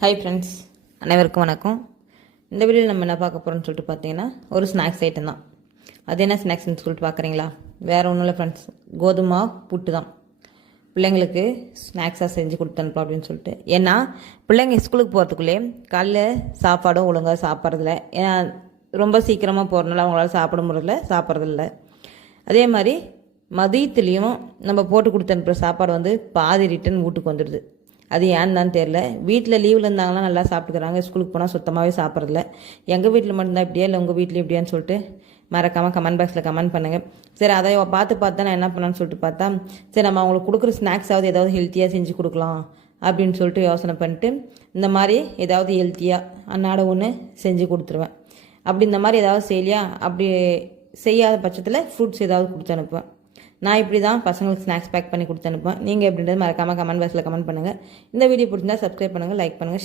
Hi friends, அனைவருக்கும் வணக்கம். இந்த வீடியோவில் நம்ம என்ன பார்க்க போகிறோம்னு சொல்லிட்டு பார்த்தீங்கன்னா ஒரு ஸ்நாக்ஸ் ஐட்டம் தான். அது என்ன ஸ்நாக்ஸ்ன்னு சொல்லிட்டு பார்க்குறீங்களா? வேறு ஒன்றும் இல்லை ஃப்ரெண்ட்ஸ், கோதுமை புட்டு தான். பிள்ளைங்களுக்கு ஸ்நாக்ஸாக செஞ்சு கொடுத்து அனுப்பலாம் அப்படின்னு சொல்லிட்டு. ஏன்னா பிள்ளைங்க ஸ்கூலுக்கு போகிறதுக்குள்ளே காலைல சாப்பாடும் ஒழுங்காக சாப்பிட்றதில்ல. ஏன்னா ரொம்ப சீக்கிரமாக போகிறதுனால அவங்களால சாப்பிட முடியல, சாப்பிட்றதில்ல. அதே மாதிரி மதியத்துலேயும் நம்ம போட்டு கொடுத்து அனுப்புகிற சாப்பாடு வந்து பாதி ரிட்டன் வீட்டுக்கு வந்துடுது. அது ஏன்னு தான் தெரில. வீட்டில் லீவில் இருந்தாங்கன்னா நல்லா சாப்பிட்டுக்கிறாங்க, ஸ்கூலுக்கு போனால் சுத்தமாகவே சாப்பிட்றதில்ல. எங்கள் வீட்டில் மட்டும்தான் இப்படியா இல்லை உங்கள் வீட்டில் இப்படியான்னு சொல்லிட்டு மறக்காமல் கமெண்ட் பாக்ஸில் கமெண்ட் பண்ணுங்கள். சரி, அதை பார்த்து நான் என்ன பண்ணலான்னு சொல்லிட்டு பார்த்தா, சரி நம்ம அவங்களுக்கு கொடுக்குற ஸ்நாக்ஸாவது ஏதாவது ஹெல்த்தியாக செஞ்சு கொடுக்கலாம் அப்படின்னு சொல்லிட்டு யோசனை பண்ணிட்டு இந்த மாதிரி ஏதாவது ஹெல்த்தியாக அன்னாட ஒன்று செஞ்சு கொடுத்துருவேன். அப்படி இந்த மாதிரி ஏதாவது செய்யலையா, அப்படி செய்யாத பட்சத்தில் ஃப்ரூட்ஸ் ஏதாவது கொடுத்து அனுப்புவேன். நான் இப்படி தான் பசங்களுக்கு ஸ்நாக்ஸ் பேக் பண்ணி கொடுத்து அனுப்புவேன். நீங்கள் எப்படின்றது மறக்காமல் கமெண்ட் பாக்ஸில் கமெண்ட் பண்ணுங்கள். இந்த வீடியோ பிடிச்சிருந்தா சப்ஸ்கிரைப் பண்ணுங்கள், லைக் பண்ணுங்கள், ஷேர்